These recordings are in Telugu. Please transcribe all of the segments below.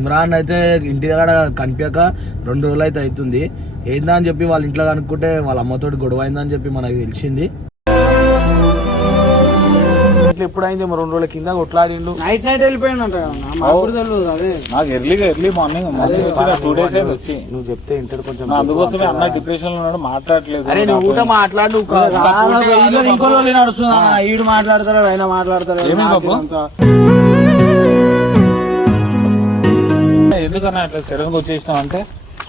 ఇమ్రాన్ అయితే ఇంటి దగ్గర కనిపించక రెండు రోజులు అయితే అవుతుంది. ఏందా అని చెప్పి వాళ్ళ ఇంట్లో కనుక్కుంటే వాళ్ళ అమ్మతోటి గొడవ అయిందని చెప్పి మనకు తెలిసింది. ఇట్లా ఎప్పుడైంది రెండు రోజుల కింద కొట్లాడిండు. నైట్ నైట్ అదే. నాకు ఎర్లీగా ఎర్లీ మార్నింగ్ టూ డేస్ వచ్చి. నువ్వు చెప్తే ఇంటర్ కొంచెం అందుకోసమే అన్న డిప్రెషన్లో ఉన్నాడు మాట్లాడలేదు అరే నువ్వు ఊట మాట్లాడు ఇంకో అన్న ఈడు మాట్లాడతాడు ఆయన మాట్లాడతాడు ఎందుకన్నా అట్లా సడన్గా వచ్చేసినావు అంటే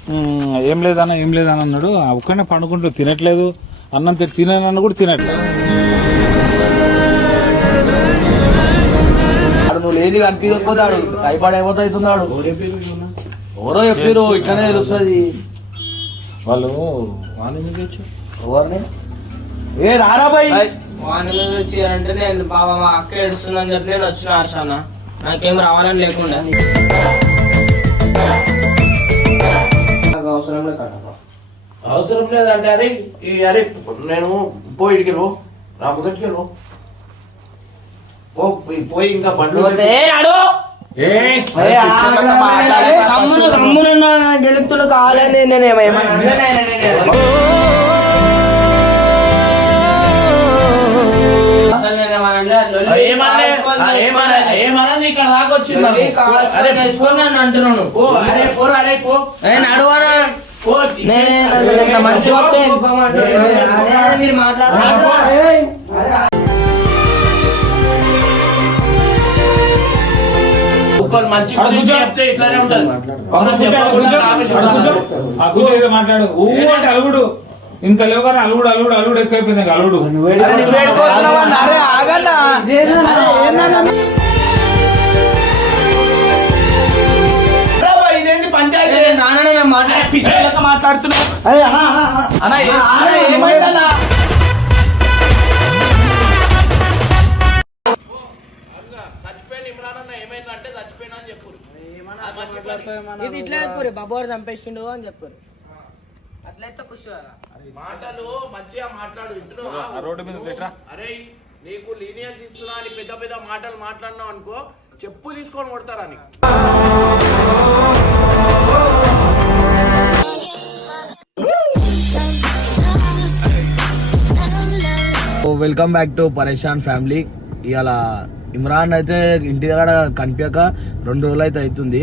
"ఉమ్, ఏం లేదన్న ఏం లేదన్న అన్నాడు. ఒక్కనే పండుకుంటూ తినట్లేదు. అన్నం తె- తిననన్న కూడా తినట్లేదు. నువ్వు లేని కనిపించకపోతాడు భయపడి అయిపోతా అవుతున్నాడు. ఎవరో చెప్పారు ఇట్లనే తెలుస్తుంది. వాళ్ళు ఎవరిని? ఏ రారా బాయ్? వాని మీద వచ్చి అంటే నేను బాబా మా అక్క ఏడుస్తుందని చెప్పి నేను వచ్చిన హర్షాన నాకేం రావాలని లేకుండా. అవసరం లేదు కదా అవసరం లేదంటే అరే ఈ అరే నేను పోయి ఇడికి పో నా ముందటికి పో పోయి- ఇంకా బండ్లు గెలుపుతుడు కావాలని నేను ఏమన్నా ఏమన్నా అంటే అట్లా ఏమన్నా ఏమన్నా ఏమన్నా ఇక్కడ దాకా వచ్చింది లొల్లి నాకు. కావాల్సి అరే తెలుసుకొని నన్ను అంటున్నాను పో అరే పో అరే పో. ఏ నడువరా? పో నేనే అసలు ఇంత మంచిగా వస్తే వెళ్ళిపోమంటే, అదే అదే మీరు మాట్లాడుతున్నారు ఒకరు మంచి గురించి. చెప్తే ఇట్లానే ఉంటది. మాట్లాడు. ఊ అంటే అలుగుడు. ఇంత లేవు కానీ అలుగుడు అలుగుడు అలుగుడు ఎక్కువైపోయింది ఇంకా అలుగుడు ఇది ఇట్లా చెప్పారు బాబు గారు చంపేసిండు అని చెప్పారు. అట్లయితే మాటలు మంచిగా మాట్లాడు ఆ వింటున్నావా రోడ్డు మీద పెట్టరా? అరే నీకు లీనియన్స్ ఇస్తున్నా అని పెద్ద పెద్ద మాటలు మాట్లాడినావు అనుకో చెప్పు తీసుకొని కొడతారా నీకు? Welcome back to Pareshan family ఇవాళ ఇమ్రాన్ అయితే ఇంటి దగ్గర కనిపించక రెండు రోజులు అయితే అవుతుంది.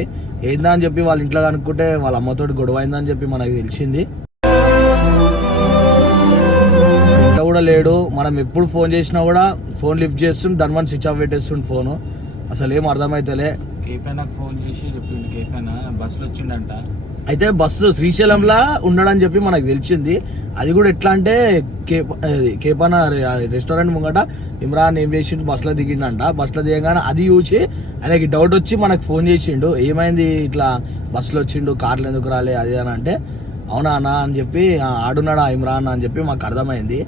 ఏందా అని చెప్పి వాళ్ళ ఇంట్లో కనుక్కుంటే వాళ్ళ అమ్మతోటి గొడవ అయిందని చెప్పి మనకు తెలిసింది. లేడు. మనం ఎప్పుడు ఫోన్ చేసినా కూడా ఫోన్ లిఫ్ట్ చేస్తుండు దాని వన్ స్విచ్ ఆఫ్ పెట్టేస్తుండు ఫోను. అసలు ఏం అర్థమైతలే. కేపీ నాకు ఫోన్ చేసి చెప్పిండు కేపీ బస్సులో వచ్చిండంట. అయితే బస్సు శ్రీశైలంలా ఉన్నాడని చెప్పి మనకు తెలిసింది. అది కూడా ఎట్లా అంటే కేపన రెస్టారెంట్ ముంగట ఇమ్రాన్ ఏం చేసిండు బస్సులో దిగిండంట. బస్సులో దిగగానే అది చూసి ఆయనకి డౌట్ వచ్చి మనకు ఫోన్ చేసిండు. ఏమైంది ఇట్లా బస్సులో వచ్చిండు కార్లు ఎందుకు రాలే అది అని అంటే అవునా అన్న అని చెప్పి "ఆ, ఆడున్నాడా ఇమ్రాన్ అని చెప్పి మాకు అర్థమైంది.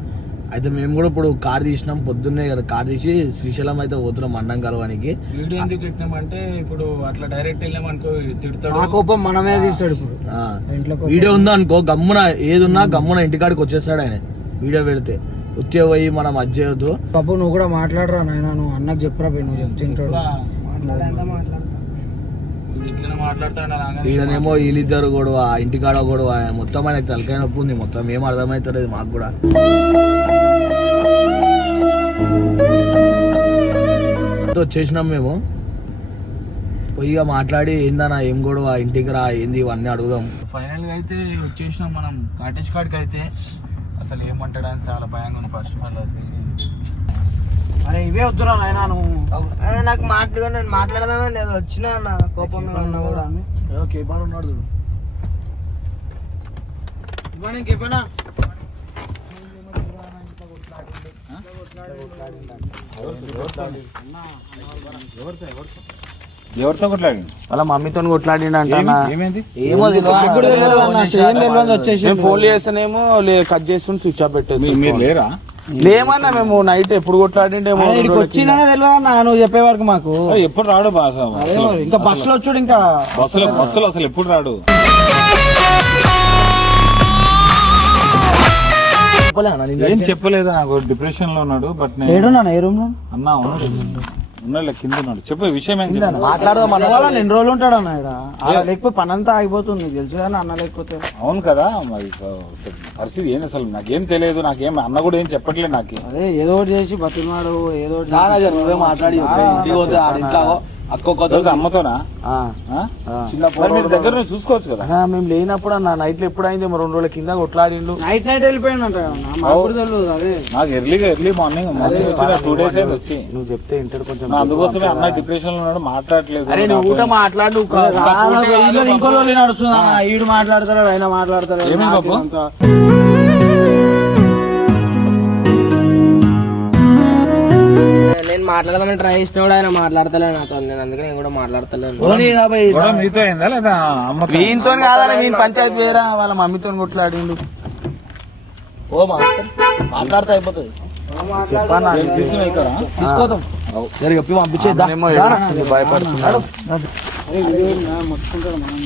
అయితే మేము కూడా ఇప్పుడు కార్ తీసినాం పొద్దున్నే కార్ తీసి శ్రీశైలం అయితే పోతున్నాం అన్నం కలవానికి వీడియో ఎందుకు పెట్టినామంటే ఇప్పుడు అట్లా డైరెక్ట్ వెళ్ళామనుకో తిడతాడు. ఆ కోపం మనమే తీస్తాడు ఇప్పుడు. వీడియో ఉందా అనుకో గమ్మున ఏది ఉన్నా గమ్మున ఇంటికాడికి వచ్చేస్తాడు ఆయన. వీడియో పెడితే. ఉత్తే పోయి మనం అది చేయొద్దు. బాబు నువ్వు కూడా మాట్లాడరా నాయన నువ్వు అన్నకు చెప్పురా పోయి నువ్వు చెప్తుంటాడు వీడు ఇట్లనే మాట్లాడతాడు రాగానే ఈడనేమో వీళ్ళిద్దరు గొడవ ఇంటికాడ గొడవ మొత్తం ఆయనకు తలకాయ నొప్పి ఉంది మొత్తం ఏం అర్థమవుతలేదు మాకు కూడా. వచ్చేసినాం మేము. పోయి ఇక మాట్లాడి ఏందన్నా ఏం గొడవ ఇంటికి రా ఏంది ఇవన్నీ అడుగుదాం. ఫైనల్గా అయితే వచ్చేసినాం మనం కాటేజ్ కాడికి అయితే అసలు ఏమంటాడని చాలా భయంగా ఉంది ఫస్ట్ మళ్ళీ అసలు అరే ఇవే వద్దురా నాయన నువ్వు. నాకు మాట్లాడుగా నేను మాట్లాడదామని లేదు? వచ్చినా అన్న కోపంగా ఉన్నా కూడా. కేపాన్ ఉన్నాడు చూడు. ఎవరితో కొట్లాడి వాళ్ళ మమ్మీతో వచ్చేసి నేను ఫోన్ చేస్తేనేమో కట్ చేస్తుంటే స్విచ్ ఆఫ్ పెట్టేసి మీరు లేరా? లేమన్నా మేము నైట్ ఎప్పుడు కొట్లాడిండేమో వచ్చిందనే తెలియదు అన్న? నువ్వు చెప్పే వరకు మాకు. ఎప్పుడు రాడు మరి, ఇంకా బస్సులో వచ్చాడు ఇంకా. బస్సులో బస్సులో అసలు ఎప్పుడు రాడు? ఏం చెప్పలేదు? నాకు డిప్రెషన్లో ఉన్నాడు బట్ నేను ఏడున్నా ఏ రూమ్లో అన్నా ఉన్నాడు. ఉన్నాడు కింద ఉన్నాడు. చెప్పు విషయం ఏం చెప్పు? మాట్లాడదాం అన్న. ఎన్ని రోజులు ఉంటాడు అన్న ఇక్కడ. లేకపోతే పని అంతా ఆగిపోతుంది. తెలుసు కానీ అన్న లేకపోతే. అవును కదా మరి పరిస్థితి ఏంది అసలు? నాకేం తెలియదు నాకేం అన్న కూడా ఏం చెప్పట్లేదు నాకు. అదే ఏదో ఒకటి చేసి బతిమాడు ఏదో ఒకటి మాట్లాడి అమ్మతోనా? ఆ. ఆ? చిన్న మరి మీరు దగ్గర చూసుకోవచ్చు కదా. ఆ, మేము లేనప్పుడు అన్న నైట్లో ఎప్పుడు అయింది రెండు రోజుల కింద కొట్లాడిండు. నైట్ నైట్ వెళ్ళిపోయిందంట నాకు ఎర్లీగా ఎర్లీ మార్నింగ్ టూ డేస్ వచ్చి. నువ్వు చెప్తే ఇంటర్ కొంచెం అందుకోసమే అన్న డిప్రెషన్లో ఉన్నాడు మాట్లాడట్లేదు. అరే నువ్వు ఊట మాట్లాడు ఇంకో అన్న ఈడు మాట్లాడతాడు ఆయన మాట్లాడతాడు నేను మాట్లాడదామని ట్రై చేసిన కూడా ఆయన మాట్లాడతలేను నాతో. నేను అందుకే నేను కూడా మాట్లాడతలేను. పోనీ రాబాయ్. గొడవ మీతో అయిందా లేదా అమ్మతో వీనితో కాదా వీని పంచాయతీ వేరా వాళ్ళ మమ్మీతో కొట్లాడిండు. ఓ మాస్టర్ మాట్లాడితే అయిపోతుంది? తీసుకోదాం. చెప్పి పంపించేద్దా భయపడుతున్నాడు వీడియో నా మొత్తుకుంటాడు మనం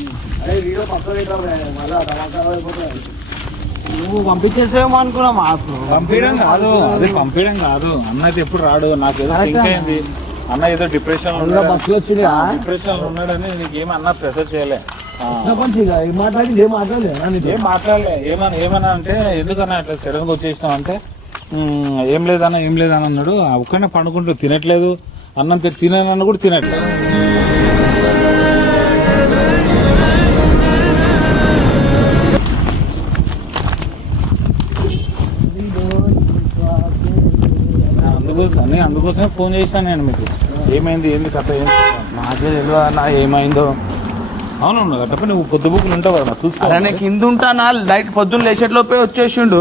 నువ్వు పంపించేసేమో అనుకున్నా మాకు పంపించడం కాదు. అదే పంపించడం కాదు. అన్న అయితే ఎప్పుడు రాడు. నాకు ఏదో సింక్ అయింది. అన్న ఏదో డిప్రెషన్ వచ్చింది డిప్రెషన్ ఉన్నాడని నీకేం అన్న ప్రెషర్ చేయలే. ఏం మాట్లాడి ఏం మాట్లాడలేదు ఏం మాట్లాడలే. ఏమన్నా ఏమన్నా అంటే ఎందుకన్నా అట్లా సడన్గా వచ్చేసినావు అంటే "ఉమ్, ఏం లేదన్న ఏం లేదన్న అన్నాడు. ఒక్కనే పండుకుంటూ తినట్లేదు. అన్నం తిననన్న కూడా తినట్లేదు. అందుకోసమే ఫోన్ చేశాను నేను మీకు. ఏమైంది? ఏంది కథ? ఏంది నాకే తెలియదు అన్న ఏమైందో. అవును అట్టపై నువ్వు పొద్దు బుక్కులు ఉంటావు కదా చూసుకో. కింద ఉంటానా నైట్ పొద్దున్న లేచేట్లోపే వచ్చేసిండు.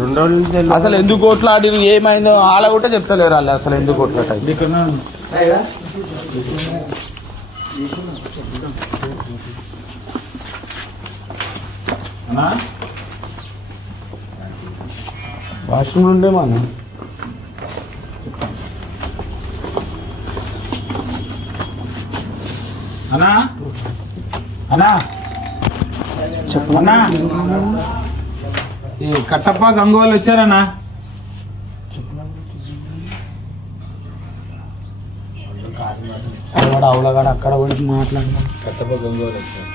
రెండు రోజులు అసలు ఎందుకు కొట్లాడి ఏమైందో? వాళ్ళ కూడా చెప్తలేరు వాళ్ళు అసలు ఎందుకు కొట్లాట వాష్రూమ్ ఉండే మన. అన్నా? అన్నా? అన్నా? ఈ కట్టప్ప గంగోలు వచ్చారన్నా? వాడు అవలగాడు అక్కడ పోయి మాట్లాడినా కట్టప్ప గంగోలు వచ్చారు.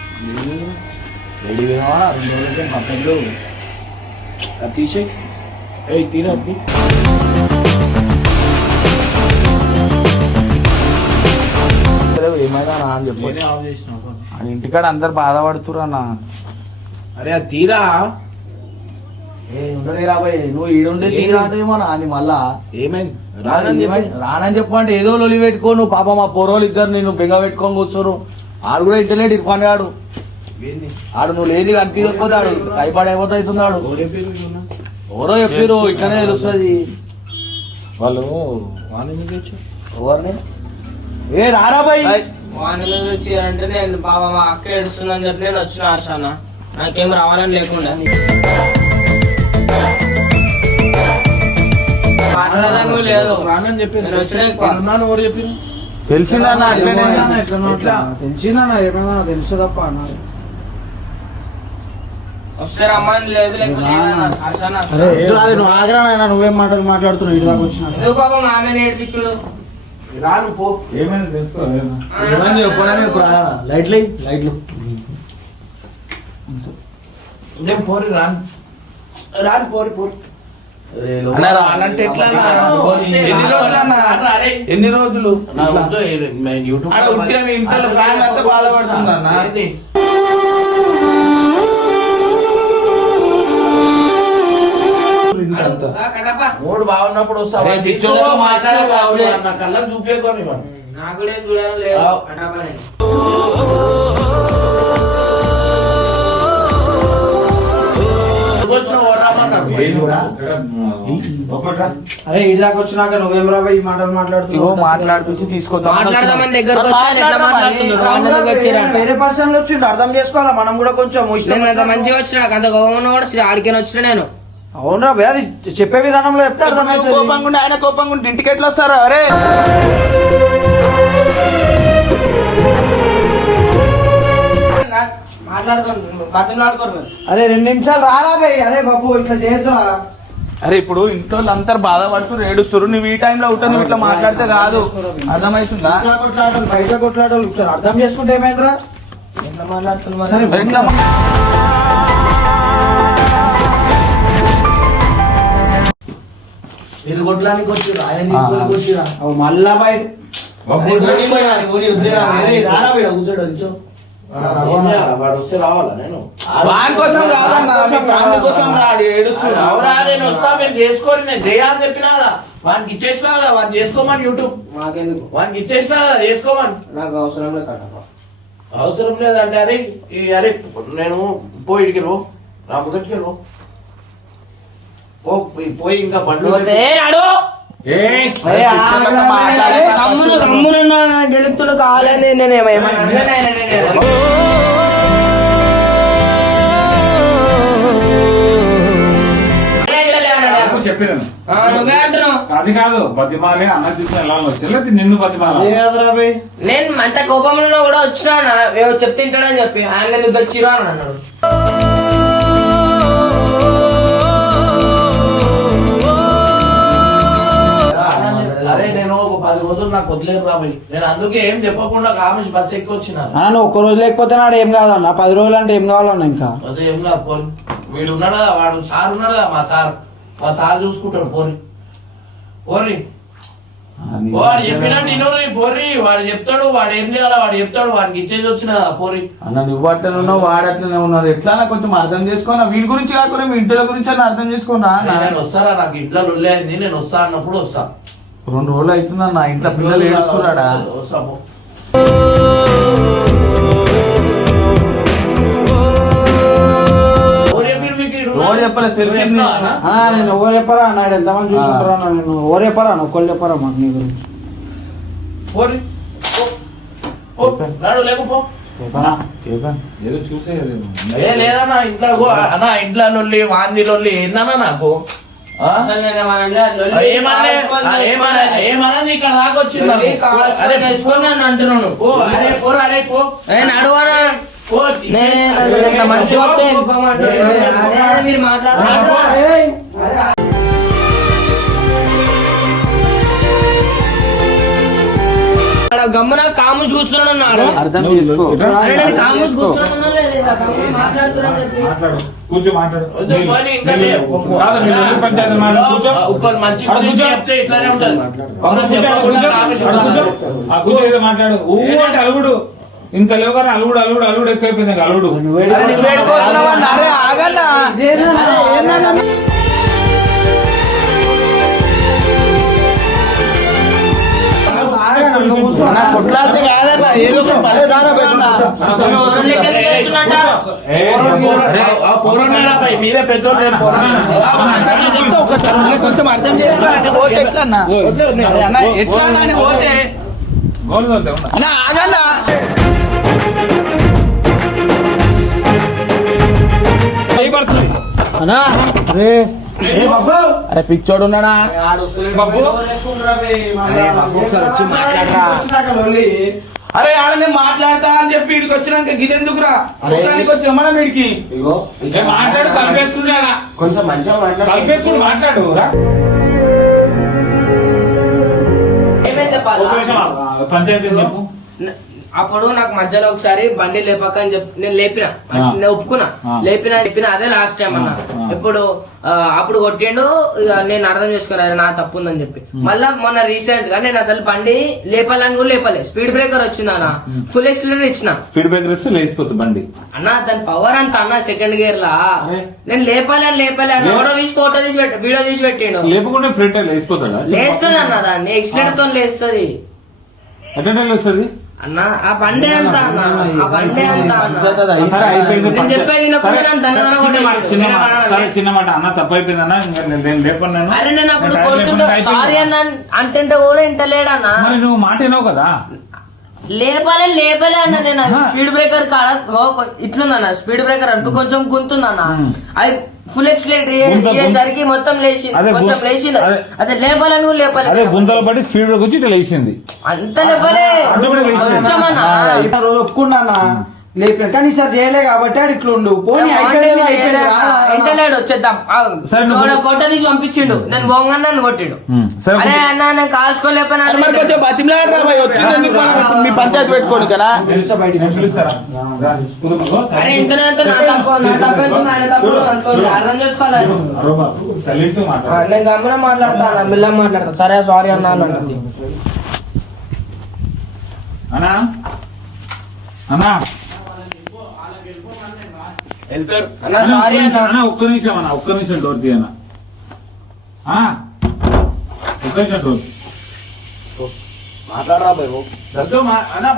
రెడీ రెండు రోజులకి పక్కలు తీసేయి ఏయ్ తినద్ది ఏమైనా నా అని చెప్పు ఆడ ఇంటికాడ అందరు బాధపడుతురు అన్న అరే అది తీరా? ఏ ఉండని రాబాయ్ నువ్వు ఈడుండే తీరా అంటే ఏమో నా అని మళ్ళా. ఏమైంది? రానని చెప్పి ఏమై- రానని చెప్పంటే ఏదో లొలి పెట్టుకో నువ్వు పాప మా పొరోలు ఇద్దరు నేను బెంగ పెట్టుకొని కూర్చోరు ఆడు కూడా ఇంటర్నెట్ ఇర్ఫాన్ ఆడు. ఆడు నువ్వు లేది కనిపించకపోతే ఆడు భయపడి అయిపోతే అవుతున్నాడు. ఎవరో చెప్పారు ఇట్లనే తెలుస్తుంది. వాళ్ళు ఎవరిని? ఏ రారా బాయ్ వాని మీద వచ్చి అంటే నేను బాబా మా అక్క ఏడుస్తుందని చెప్పి నేను వచ్చిన హర్షాన. నాకేం రావాలని లేకుండా. లేదు. రానని చెప్పి నేను వచ్చిన ఎక్కువ. ఉన్నాను ఎవరు చెప్పి తెలిసిందన్న అట్లనే ఎట్లా? ఎట్లా? తెలిసిందన్న ఏమైనా తెలుసు తప్ప అన్నారు వస్తే రమ్మని లేదు లేకపోతే లేదన్న. హర్షాన. అరే అరే నువ్వు ఆగ్రా నాయనా నువ్వేం మాటలు మాట్లాడుతున్నావు? ఇటు దాకా వచ్చినా రాను పో. ఏమైనా. లైట్లు లైట్లు. నేను పోరి రాను. రాను పోరి పోరి. అన్న రానంటే ఎట్లా అన్న? ఎన్ని రోజులు? అన్న అరే ఎన్ని కట్టప్ప. మూడు బాగున్నప్పుడు వస్తావా. నా కళ్ళకు చూపేకొని నాకు చూడడం అరే ఇటు దాకా వచ్చినాక నువ్వేం రా ఈ మాటలు మాట్లాడుతున్నావు. మాట్లాడిపించి తీసుకొద్దాం? వేరే పర్సన్ వచ్చిండు అర్థం చేసుకోవాలా? మనం కూడా కొంచెం నేను అంత మంచిగా వచ్చిన అంత గౌరవం కూడా శ్రీ ఆడికని వచ్చిన నేను. అవునరా బే అది చెప్పే విధానంలో చెప్తే అర్థమవుతుంది కోపంగా ఉండి ఆయన కోపంగా ఉండి ఇంటికి ఎట్లా వస్తారు? అరే! అరే రెండు నిమిషాలు రారా అరే బాబు ఇట్లా చేద్దురా అరే ఇప్పుడు ఇంట్లో అందరు బాధపడుతూ ఏడుస్తారు నువ్వు ఈ టైంలో ఉంటా నువ్వు ఇట్లా మాట్లాడితే కాదు. అర్థమవుతుందా కొట్లాటలు బయట కొట్లాటలు అర్థం చేసుకుంటే ఏమైందిరా? ఎట్లా మాట్లాడుతున్నారు మరి కొట్టడానికి వచ్చిరా ఆయన వచ్చిరా మళ్ళా బయట? వాడు వస్తే రావాలా నేను? వాని కోసం కాదన్న మీ ఫ్యామిలీ కోసం కాదు ఏడుస్తున్నా అవురా నేను వస్తా మీరు చేసుకోరి నేను చేయాలని చెప్పినా కదా. వానికి ఇచ్చేసినా కదా వాడిని చేసుకోమని యూట్యూబ్. మాకెందుకు? వానికి ఇచ్చేసినా కదా చేసుకోమని. నాకు అవసరం లేదు అవసరం లేదంటే అరే ఈ అరే నేను పోయి ఇడికి పో నా ముందటికి పో పో పోయి- పోయి ఇంకా బండ్లు గెలుపుతుడు కావాలని నేను అది కాదు బతిమాలే అన్న తీసుకుని వెళ్ళాలని వచ్చి నిన్ను బతిమాల నేను అంత కోపంలో కూడా వచ్చినా చెప్తింటాడని చెప్పి ఆయన ఎందుకు తెచ్చిరా అని అన్నాడు పది రోజులు నాకు వదిలేరు రాబోయ్ నేను అందుకే ఏం చెప్పకుండా కామేసి బస్ ఎక్కి వచ్చినాను అన్న నువ్వు ఒక్క రోజు లేకపోతే నాడు ఏం కాదన్న? పది రోజులు అంటే ఏం కావాలన్న ఇంకా? అదే ఏం కాదు పోని. వీడు ఉన్నాడు? వాడు సార్ ఉన్నాడు? మా సార్. మా సార్ చూసుకుంటాడు పోని. పోని. వాడు చెప్పినట్టు ఇన్నోరి పోరి వాడు చెప్తాడు వాడు ఏం చేయాలి వాడు చెప్తాడు వాడికి ఇచ్చేది వచ్చిన పోరి అన్న నువ్వు అట్లనే ఉన్నావు వాడు అట్లనే ఉన్నారు ఎట్లా నాకు కొంచెం అర్థం చేసుకోనా? వీడి గురించి కాకుండా మీ ఇంట్లో గురించి అని అర్థం చేసుకోనా? అరే నేను వస్తారా నాకు ఇంట్లో అయింది. నేను వస్తా అన్నప్పుడు వస్తా. రెండు రోజులు అవుతుందా నా ఇంట్లో పిల్లలు ఏడుస్తున్నాడా. ఎవరు చెప్పలేదు, తెలిసింది. నేను ఎవరు చెప్పరా అన్నాడు ఎంతమంది చూసుకుంటారా నేను ఎవరు చెప్పరా అన్న ఒక్కళ్ళు చెప్పరా మాకు నీ గురించి. నాడు లేదన్నా ఇంట్లో అన్న ఇంట్లో లొల్లి వాంది లొల్లి ఏందన్నా నాకు? ఏమన్నది ఇక్కడ దాకా వచ్చింది నాకు. లొల్లి కావాల్సి గమ్మున కాము చూస్తున్నాడు అర్థం చేసుకో. అరే నేను కాము చూస్తున్నాను లేదా? గమ్మున మాట్లాడుతున్నాను చెప్పి. మాట్లాడు. కూర్చో పంచాయతీ కూర్చో. ఊ అంటే అలుగుడు ఇంత లేవు కానీ అలుగుడు అలుగుడు అలుగుడు ఎక్కువైపోయింది అలుగుడు అన్న, కొట్లాడితే కాదన్న ఏదో ఒక పని మీరే పెద్దోళ్ళు కొంచెం అర్థం చేసుకోవాలంటే పోతే ఎట్లా అన్న? అని పోతే అన్న ఆగన్నా. అన్నా అరే అరే పిచ్చోడు ఉన్నాడా? బాబు. అరే ఆడ నేను మాట్లాడతా అని చెప్పి ఇడికి వచ్చినాక గిదెందుకురా? చూడడానికి వచ్చిన మనం వీడికి? ఏ, మాట్లాడు కలిపేసుకున్నాడా కొంచెం మంచిగా మాట్లాడు. కలిపేసుకుని మాట్లాడు. పంచాయతీ అప్పుడు నాకు మధ్యలో ఒకసారి బండి లేపక అని చెప్పి నేను లేపిన. నేను ఒప్పుకున్నా. లేపిన చెప్పిన అదే లాస్ట్ టైం అన్న. ఇప్పుడు అప్పుడు కొట్టిండు ఇక నేను అర్థం చేసుకున్నా నా తప్పు ఉందని చెప్పి మళ్ళా మొన్న రీసెంట్గా నేను అసలు బండి లేపాలని కూడా లేపలే. స్పీడ్ బ్రేకర్ వచ్చింది అన్న. ఫుల్ ఎక్సిలేటర్ ఇచ్చిన. స్పీడ్ బ్రేకర్ ఇస్తే లేచిపోతుంది బండి. అన్న దాని పవర్ అంత అన్న సెకండ్ గేర్ లా. నేను లేపాలి అని లేపాలి అని ఫోటో తీసి ఫోటో తీసి పెట్టి వీడియో తీసి పెట్టిండు. లేపకుండా ఫ్రంట్ లేచిపోతాడా? లేస్తుంది అన్న దాన్ని. ఎక్సిలేటర్తో లేస్తుంది. ఎట్లా వస్తుంది? అన్న ఆ బండి ఆ బండి. సరే అయిపోయింది నేను చెప్పేది వినకుండా సరే, నన్ను దండన చిన్న మాట, కొట్టేసి చిన్న నేను మాట. అన్నాను. సరే చిన్న మాట అన్న తప్పు అయిపోయిందన్న ఇంకా నేను- నేను లేపను నేను అరే నేను అప్పుడు నేను కొడుతుంటే లేపను, సారీ అయిపోయింది. అన్న అంటుంటే కూడా ఇంటలేడన్నా మరి నువ్వు మాట వినవు కదా లేపలే లేపలే అన్న నేను. స్పీడ్ బ్రేకర్ కాడ ఇట్లుందన్న స్పీడ్ బ్రేకర్ అంటూ కొంచెం గుంతుందన్న. అది ఫుల్ ఎక్సిలేటర్ అయ్యేసరికి మొత్తం లేచింది. అదే కొంచెం లేచింది. అదే. అదే లేపాలని కూడా అదే లేపలే గుంతలు పడి స్పీడ్ వచ్చి ఇట్లా లేచింది. అంత లేపలే. కొంచెం అన్న. ఇట్లా రోజు ఒప్పుకున్నా లేపాను. కానీ ఈసారి చేయలే కాబట్టి ఆడు ఇట్లా ఉండు. పోనీ అయిపోయింది అయిపోయింది. ఇంటలేడు వచ్చేద్దాం. సరే, నువ్వు- ఫోటో తీసి పంపించిండు. నేను బొంగ నన్ను కొట్టిండు. సరే, అరే అన్న నేను మరి కొంచెం బతిమలాడు రా భయ్? వచ్చింది ఎందుకు? మనం మీ పంచాయతీ పెట్టుకోని కదా? తెలుసా బయటికి నేను పిలుస్తారా? అరే ఇంతనే అంతా నా తప్పు నా తప్పు ఏంటో ఆయన తప్పు అనుకోండి అర్థం చేసుకోవాలి. అరవబాకు. సైలెంట్గా ఆ, మాట్లాడు. నేను గమ్మున మాట్లాడతా సరే సారీ అన్నా అన్నా? అన్నా? వెళ్తారు అన్న సారీ అన్న. అన్నా ఒక్క నిమిషం అన్న ఒక్క నిమిషం డోర్ తీయనా అన్నా ఒక్క నిమిషం డోర్. మాట్లాడరా అన్న,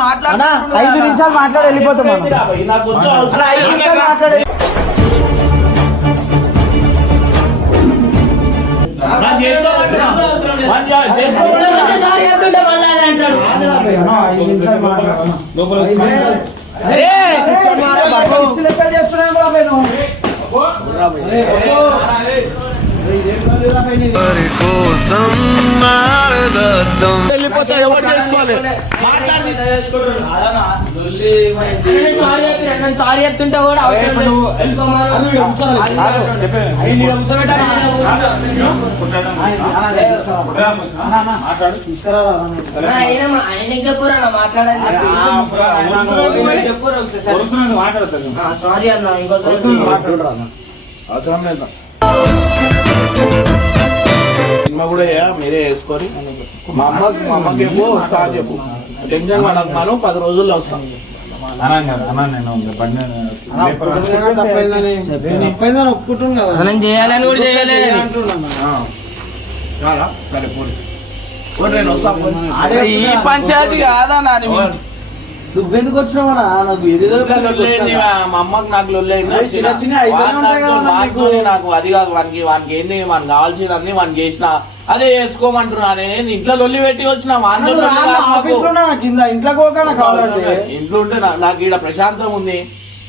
మాట్లాడు. ఐదు నిమిషాలు మాట్లాడి వెళ్ళిపోతాం. చేస్తున్నాం వెళ్ళిపోతా ఎవరు చేసుకోవాలి నేను సారీ చెప్తుంటే కూడా. అన్న, సారీ ఇంకోసారి అవసరం లేదు సినిమా కూడా మీరే వేసుకొని. మా అమ్మ మా అమ్మకి అని చెప్పు. టెన్షన్ పడకు మనం పది రోజుల్లో కాదు, నేను కదా. మనం చేయాలని కూడా చేయలేదు. సరే పోనీ. నేను ఈ పంచాయతీ కాదన్నా నీ పోనీ. నువ్వెందుకు వచ్చినావా నాకు ఏదేదో ఇట్లా మా అమ్మకి నాకు చిన్న ఉంటాయి నాకు- కదా వాడితోనే నీకు. నాకు అది కాదు వానికి వానికి ఏంది? మనకు కావాల్సింది వానికి చేసిన. అదే చేసుకోమంటున్నా. నేను ఇంట్లో లొల్లి పెట్టి వచ్చిన కాదు మాకు. ఆఫీస్లో నా కింద ఇంట్లోకి పోగా నాకు కావాలంటే. ఇంట్లో ఉంటే నాకు ఈడ ప్రశాంతం ఉంది.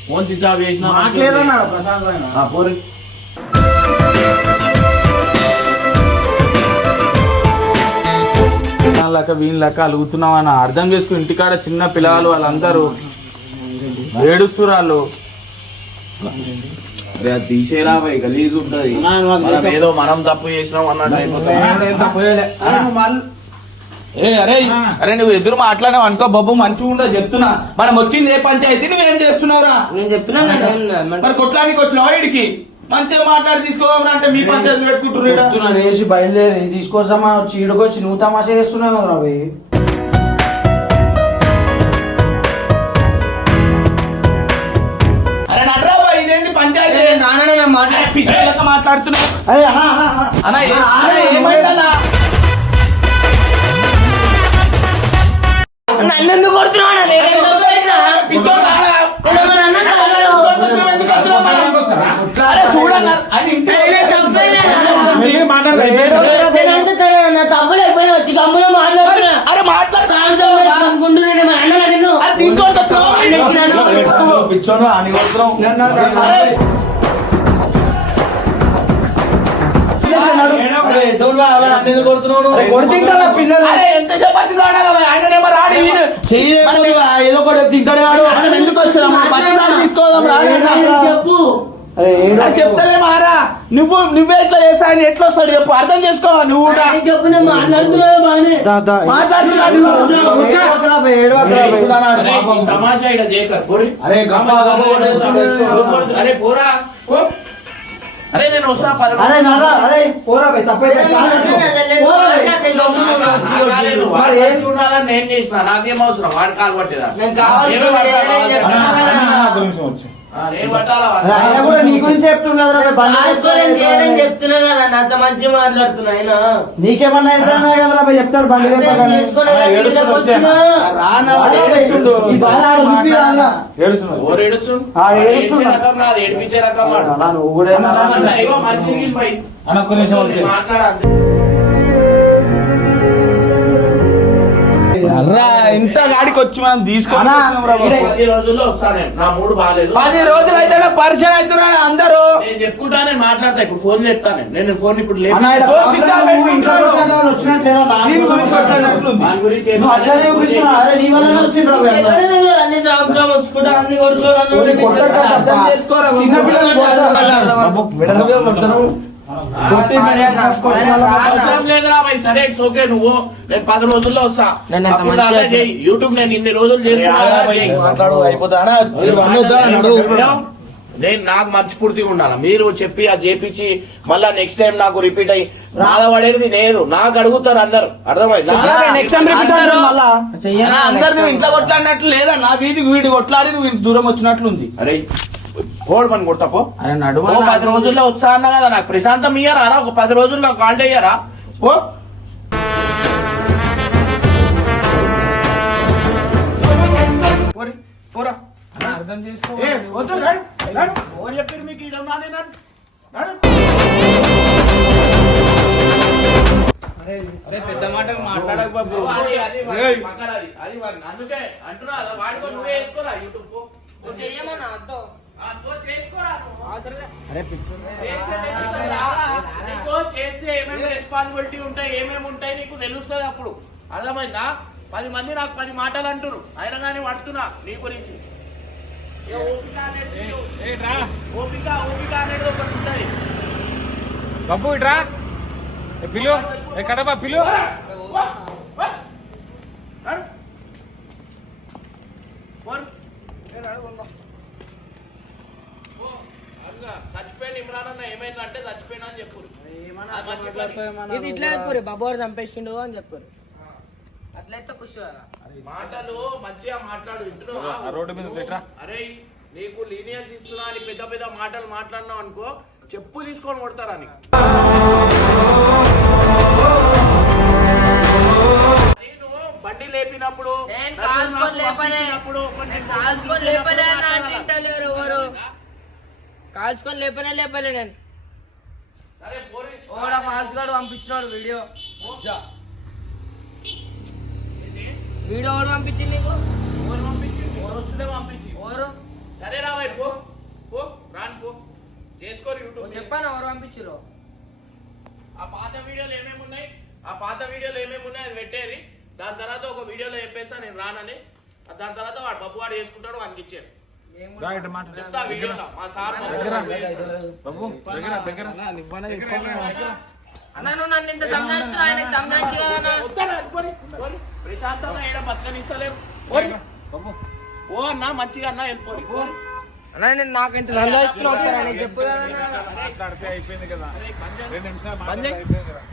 ఫోన్ స్విచ్ ఆఫ్ చేసిన పోరి. లెక్క వీళ్ళ లెక్క అలుగుతున్నాం అని అర్థం చేసుకుని ఇంటికాడ చిన్న పిల్లలు వాళ్ళందరూ ఏడుస్తున్నారు వాళ్ళు పోయి గలీజ్ ఉంటది. మనం ఏదో మనం తప్పు చేసినాం అన్నట్టు అయిపోతుంది. ఏ అరే అరే నువ్వు ఎదురు మాట్లాడావు అనుకో బాబు మంచిగా ఉండదు చెప్తున్నా. మనం వచ్చింది ఏ పంచాయతీ నువ్వేం చేస్తున్నావురా? నేను చెప్పినా నేను ఏం- మరి కొట్లానికి వచ్చినావా ఇడికి మంచిగా మాట్లాడి తీసుకోవాలి అంటే మీ పంచాయతీ పెట్టుకుంటున్నారు వేసి బయలుదేరి తీసుకొస్తామా? వచ్చి ఈడకొచ్చి నువ్వు తమాషా చేస్తున్నావు కదా రవి అరే నడ్రాబా తమ్ముడు అయిపోయినా వచ్చి గమ్మున మాట్లాడుతున్నా. అరే మాట్లాడు. కాగితం తెచ్చి అనుకుంటున్నాను మా అన్న అడిగిన? అరే తీసుకొని? పిచ్చోడు అని ఒకటి తింటాడు ఎందుకు బతికి తీసుకోదాం రాడు చెప్పు. చెప్తలే మారా నువ్వు నువ్వే ఎట్లా చేస్తా ఆయన ఎట్లా వస్తాడు చెప్పు. అర్థం చేసుకో నువ్వు. అరే పోరి. అరే నేను వస్తా అరే నాన్న అరే పోరా బే మంచిగా ఉండాలని నేను చేసిన నాకేం అవసరం వాడి కాలు పట్టేదా? నేను కావాల్సింది ఆయన? కూడా నీ గురించి చెప్తున్నాడు చెప్తున్నా కదా నాతో మంచి మాట్లాడుతున్నా ఆయన నీకేమన్నా కదా చెప్తాడు బండి ఏడిపించే రకం మనిషికి పోయి. రా ఇంత గాడి ఈడికి వచ్చి మనం తీసుకొని వచ్చినాం రా బాబు. పది రోజుల్లో వస్తా నేను నా మూడు బాగాలేదు. పది రోజులు అయితే పరిచయం అవుతున్నాడు అందరూ. నేను చెప్పుకుంటా నేను మాట్లాడతా ఇప్పుడు ఫోన్ చేస్తాను. నేను ఫోన్ ఇప్పుడు లేదా? దీని గురించి ఏం కొడతారు. అవసరం లేదురా భయ్. సరే ఇట్స్ ఓకే నువ్వు. నేను పది రోజుల్లో వస్తా. అప్పుడు యూట్యూబ్ నేను ఇన్ని రోజులు చేస్తున్నా. నేను నాకు మర్చిపూర్తిగా ఉండాలి? మీరు చెప్పి అది చేపించి మళ్ళా నెక్స్ట్ టైం నాకు రిపీట్ అయ్యి. బాధపడేది లేదు నాకు అడుగుతారు అందరు. అర్థమైందా? నెక్స్ట్ టైం రిపీట్ అందరూ మళ్ళా. అన్నా, అందరు నువ్వు ఇంట్లో కొట్లాడినట్లు లేదన్నా వీడికి వీడి కొట్లాడి నువ్వు ఇంత దూరం వచ్చినట్లుంది. అరే కొడతాపో అరే నడుమ ఓ పది రోజుల్లో అన్నా కదా నాకు. ప్రశాంతం ఇయ్యారా? ఒక పది రోజుల్లో కాల్ అయ్యారా ఓ పోరి, అర్థం చేసుకో. వద్దు, చెప్పారు మీకు. పెద్ద మాటలు మాట్లాడక బాబు. అందుకే అంటున్నా వాడుకో నువ్వే వేసుకోరా యూట్యూబ్ చేస్తే తెలుస్తుందా? నీకు చేస్తే ఏమేమి రెస్పాన్సిబిలిటీ ఉంటాయి ఏమేమి ఉంటాయి నీకు తెలుస్తుంది అప్పుడు. అర్థమైందా? పది మంది నాకు పది మాటలు అంటున్నారు అయినా కానీ పడుతున్నా నీ గురించి. ఏ ఓపిక అనేది ఓపిక ఓపిక అనేది ఒకటి ఉంటుంది. బాబు ఇట్రా పిలు. కడప పిలు. నడు. పోరు. ఏ నడు, ఉందాం. పో. అదిగా, చచ్చిపోయిన ఇమ్రాన్ అన్న ఏమైందంటే చచ్చిపోయినా అని చెప్పు అది మంచి పని. ఇది ఇట్లా చెప్పారు బాబు గారు చంపేసిండు అని చెప్పారు అట్లయితే మాటలు మంచిగా మాట్లాడు వింటున్నావా? ఆ రోడ్డు మీద తిట్రా. అరే నీకు లీనియన్స్ ఇస్తున్నా అని పెద్ద పెద్ద మాటలు మాట్లాడినావు అనుకో చెప్పు తీసుకొని కొడతారా నీకు నేను బండి లేపినప్పుడు లేపలే. కాల్చుకొని లేపనే లేపలే నేను. ఓడ ఫాల్తుగాడు పంపించినాడు వీడియో. వీడియో పంపించింది నీకు? ఎవరు పంపించింది? ఎవరు వస్తుందే పంపించి. ఎవరు? సరే రావాయి పో. పో రాను పో. చేసుకోరు యూట్యూబ్ చెప్పాను ఎవరు పంపించిరు ఆ పాత వీడియోలు ఏమేమి ఉన్నాయి? ఆ పాత వీడియోలు ఏమేమి ఉన్నాయి? అది పెట్టేరి దాని తర్వాత ఒక వీడియోలో చెప్పేస్తా నేను రానని. దాని తర్వాత వాడు బబ్బు వాడు చేసుకుంటాడు వానికి ఇచ్చారు రా ఇటు మాట చెప్తా వీడియోలో మా సార్ మా దగ్గర సార్ బాబు దగ్గర దగ్గర. అన్న నువ్వు నన్ను ఇంత సంజాయిస్తున్నా ఆయనకి సంజాయించి కదా అన్న. వద్దారా, పోరి, పోరి. ప్రశాంతంగా ఏడ బతకనిస్తలేరు. ఓ అన్న మంచిగా అన్న వెళ్ళిపోరి నేను నాకు ఇంత సంజాయిస్తున్నా ఒకసారి చెప్పు అయిపోయింది కదా. రెండు నిమిషాలు